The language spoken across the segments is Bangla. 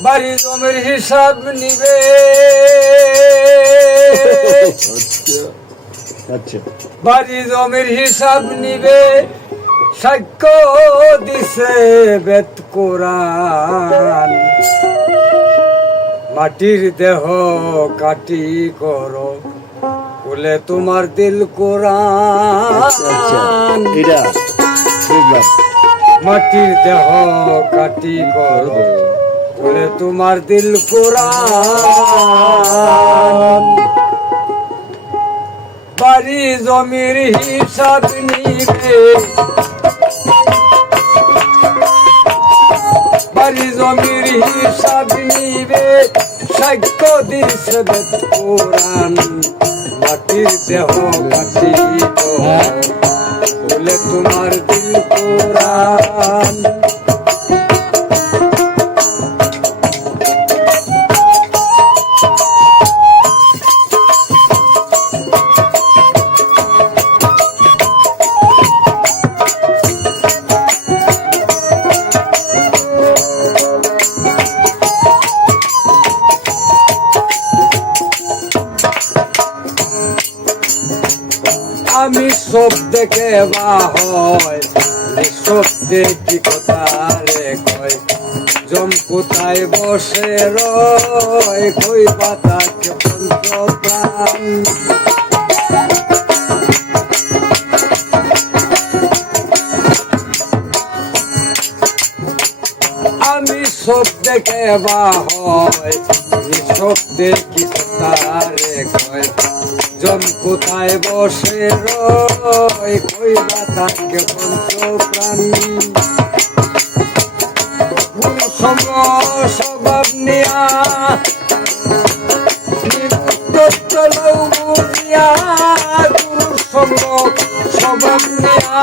বাড়ি জমির হিসাব নিবে বাড়ি জমির হিসাব নিবে সাক্ষ্য দিছে বেদ কোরআন মাটির দেহ কাটি করো বলে তোমার দিল কোরআন মাটির দেহ কাটি করো বলে তোমার দিল কোরআন বাড়ি জমির হিসাব নিবে বাড়ি জমির হিসাব নিবে সাক্ষ্য দিছে বেদ কোরআন মাটির দেহ কাটি বলে তোমার দিল কোরআন আমি সব দেখে বা হয় সব দেখি কথা রে কয় জম কোথায় বসে রয় কই পাতা পঞ্চপ্রাণ আমি সব দেখে বা হয় সব দেখি কথা রে কয় জম কোথায় বসে রয় কই বাতাকে পঞ্চপ্রাণী গুরু সঙ্গ স্বভাব নিয়া চলো বুঝিয়া গুরু সঙ্গ স্বভাব নিয়া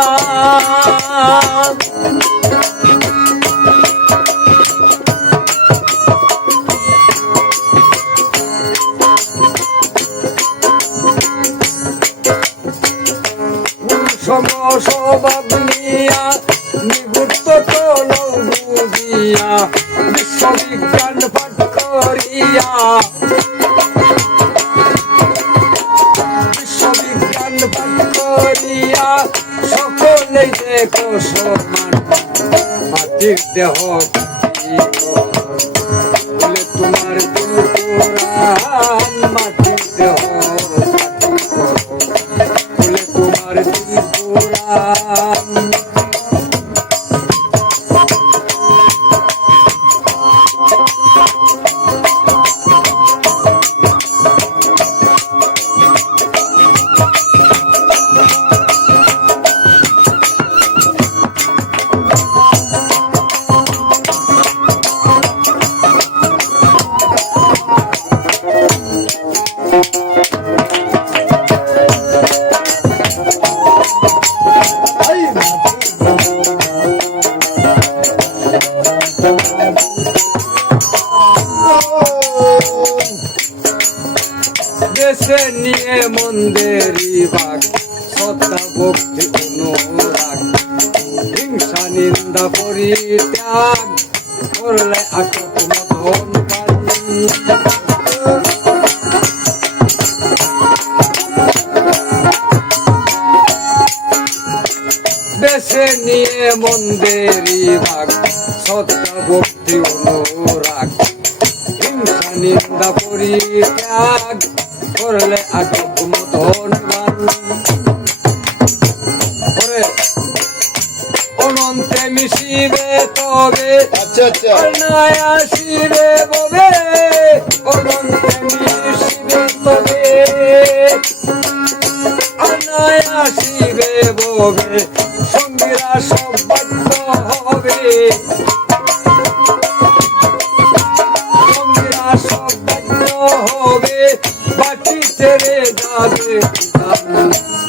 স্বভাব নিয়া নিবৃত্ত চলো বুঝিয়া বিশ্ববিজ্ঞান পাঠ করিয়া বিশ্ববিজ্ঞান পাঠ করিয়া সকলেই দেখো সমান মাটির দেহ বলে তোমার দিল কোরআন মাটির দেহ বলে তোমার দিল কোরআন দেশে নিয়ে মন্দেরি বাগ শ্রদ্ধা ভক্তি অনুরাগ হিংসা নিন্দা পরিত্যাগ করলে আটক মদন পান দেশে নিয়ে মন্দেরি বাগ শ্রদ্ধা ভক্তি অনুরাগ হিংসা নিন্দা পরিত্যাগ করলে আটক মদন গান অনন্তে মিশিবে তবে অন্যায় আসিবে ববে অনন্তে মিশিবে তবে অন্যায় আসিবে ববে সঙ্গীরা সব বাধ্য হবে সঙ্গীরা সব বাধ্য হবে বাটি ছেড়ে যাবে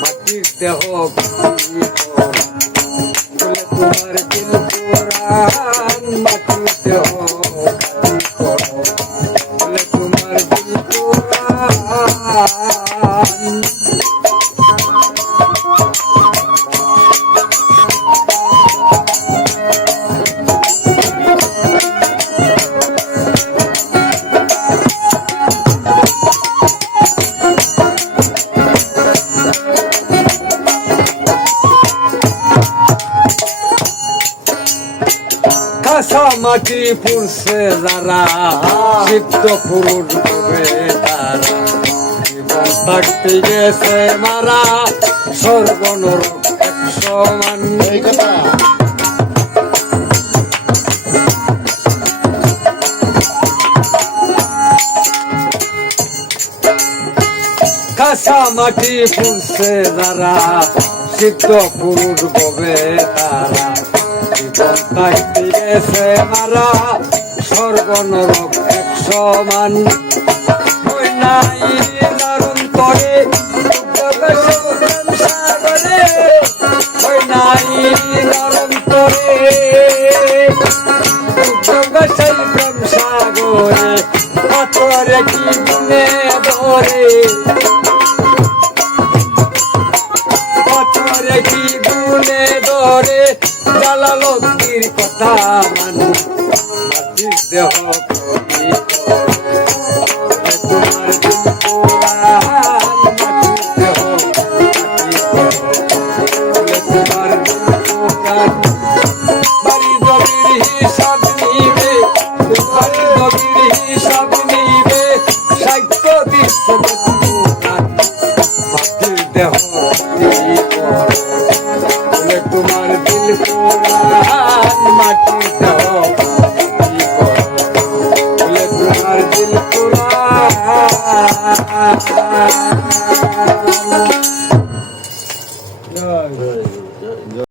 মাটির দেহ বলে তোমার দিল কোরআন মাটির দেহ বলে তোমার দিল কোরআন মাটি পুরছে যারা সিদ্ধ পুরুষ হবে তারা জীবন থাকতে গেছে মারা সর্বনরক 100 মান এই কথা কাঁচা মাটি পুরছে যারা সিদ্ধ পুরুষ হবে তারা জীবন থাকতে গেছে মারা সর্বনরক 100 মান ওই নাই দারুণ করে সাগরে ওই নাই দারুণ করে সেই প্রেম সাগরে পাথরে কি গুনে ধরে পাথরে কি গুনে ধরে জালালদ্দির কথা মানুষ মাটির দেহ কবি তোমার দিল কোরআন মাটির দেহ তোমার দিল কোরআন বাড়ি জমির হিসাব নিবে বাড়ি জমির হিসাব নিবে সাহিত্য দিচ্ছে কোরআন মাটির দেহ তোমার দিল কোরআন মাটির দেহ তোমার দিল কোরআন